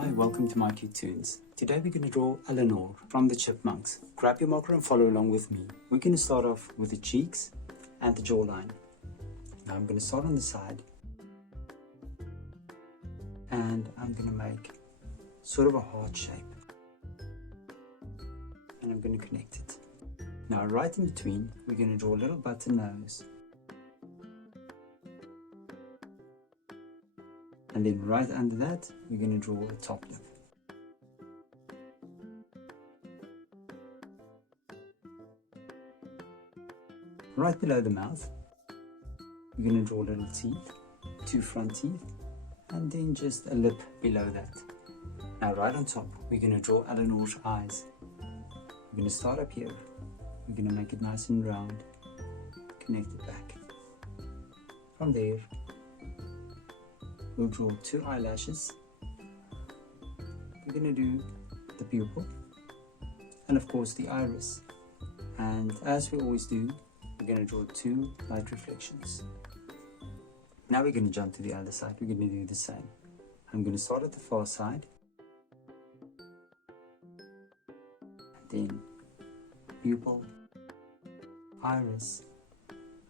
Hi, welcome to mycutetoons. Today we're going to draw Eleanor from the Chipmunks. Grab your marker and follow along with me. We're going to start off with the cheeks and the jawline. Now I'm going to start on the side and I'm going to make sort of a heart shape and I'm going to connect it. Now right in between we're going to draw a little button nose. And then right under that, we're going to draw a top lip. Right below the mouth, we're going to draw little teeth, 2 front teeth, and then just a lip below that. Now right on top, we're going to draw Eleanor's eyes. We're going to start up here. We're going to make it nice and round, connect it back. From there, we'll draw 2 eyelashes. We're going to do the pupil and of course the iris. And as we always do, we're going to draw 2 light reflections. Now we're going to jump to the other side. We're going to do the same. I'm going to start at the far side. And then pupil, iris,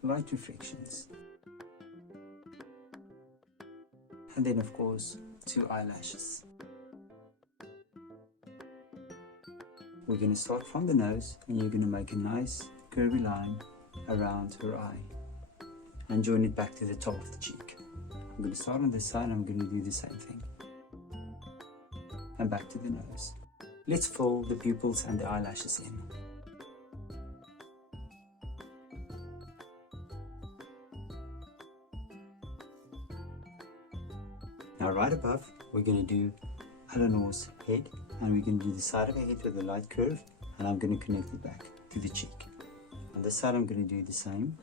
light reflections. And then of course 2 eyelashes. We're going to start from the nose and you're going to make a nice curvy line around her eye and join it back to the top of the cheek. I'm going to start on this side and I'm going to do the same thing. And back to the nose. Let's fill the pupils and the eyelashes in. Now right above, we're going to do Eleanor's head and we're going to do the side of her head with a light curve and I'm going to connect it back to the cheek. On this side I'm going to do the same.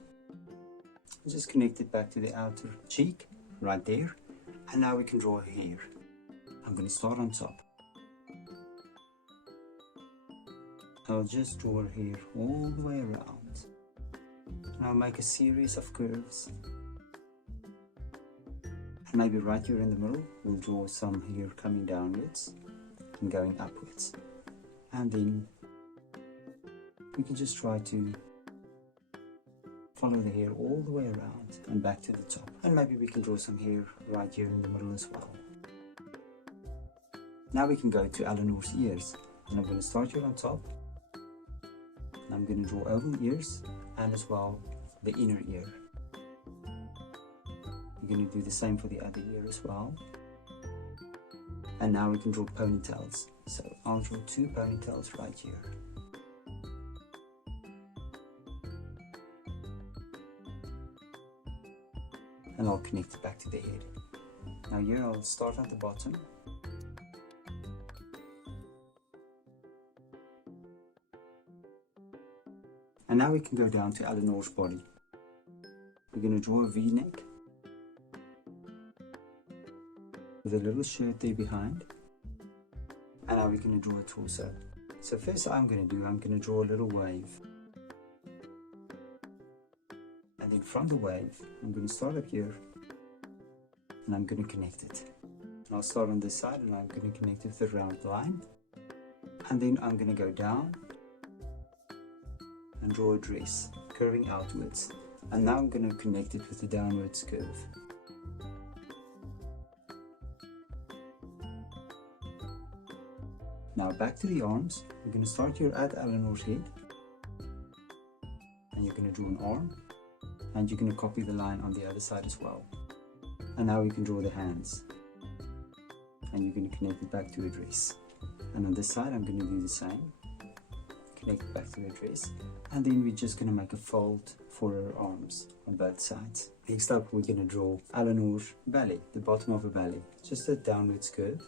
Just connect it back to the outer cheek, right there. And now we can draw her hair. I'm going to start on top. I'll just draw her hair all the way around. And I'll make a series of curves. Maybe right here in the middle, we'll draw some hair coming downwards and going upwards. And then we can just try to follow the hair all the way around and back to the top. And maybe we can draw some hair right here in the middle as well. Now we can go to Eleanor's ears. And I'm going to start here on top. And I'm going to draw oval ears and as well the inner ear. We're going to do the same for the other ear as well. And now we can draw ponytails. So I'll draw 2 ponytails right here. And I'll connect it back to the head. Now here I'll start at the bottom. And now we can go down to Eleanor's body. We're going to draw a V-neck with a little shirt there behind. And now we're going to draw a torso. So first I'm going to draw a little wave. And then from the wave, I'm going to start up here and I'm going to connect it. And I'll start on this side and I'm going to connect it with a round line. And then I'm going to go down and draw a dress curving outwards. And now I'm going to connect it with a downwards curve. Now back to the arms. We're going to start here at Eleanor's head. And you're going to draw an arm. And you're going to copy the line on the other side as well. And now we can draw the hands. And you're going to connect it back to a dress. And on this side I'm going to do the same. Connect it back to a dress. And then we're just going to make a fold for her arms on both sides. Next up we're going to draw Eleanor's belly, the bottom of her belly. Just a downwards curve.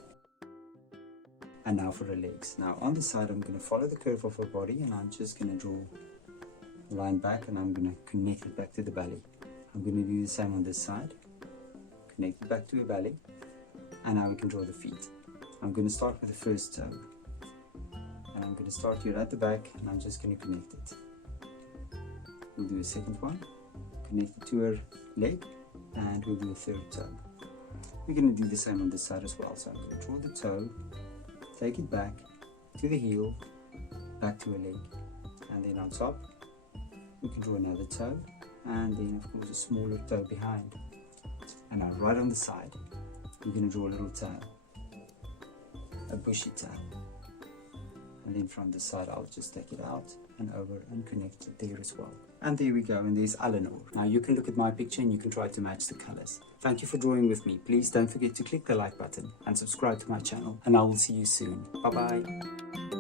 And now for her legs. Now on the side I'm going to follow the curve of her body and I'm just going to draw a line back and I'm going to connect it back to the belly. I'm going to do the same on this side. Connect it back to her belly. And now we can draw the feet. I'm going to start with the first toe. And I'm going to start here at the back and I'm just going to connect it. We'll do a second one. Connect it to her leg and we'll do a third toe. we're going to do the same on this side as well. So I'm going to draw the toe, take it back to the heel, back to a leg, and then on top we can draw another toe, and then of course a smaller toe behind. And now right on the side we're going to draw a little tail, a bushy tail, and then from the side I'll just take it out and over and connect it there as well. And there we go, and there's Eleanor. Now you can look at my picture and you can try to match the colors. Thank you for drawing with me. Please don't forget to click the like button and subscribe to my channel, and I will see you soon. Bye bye.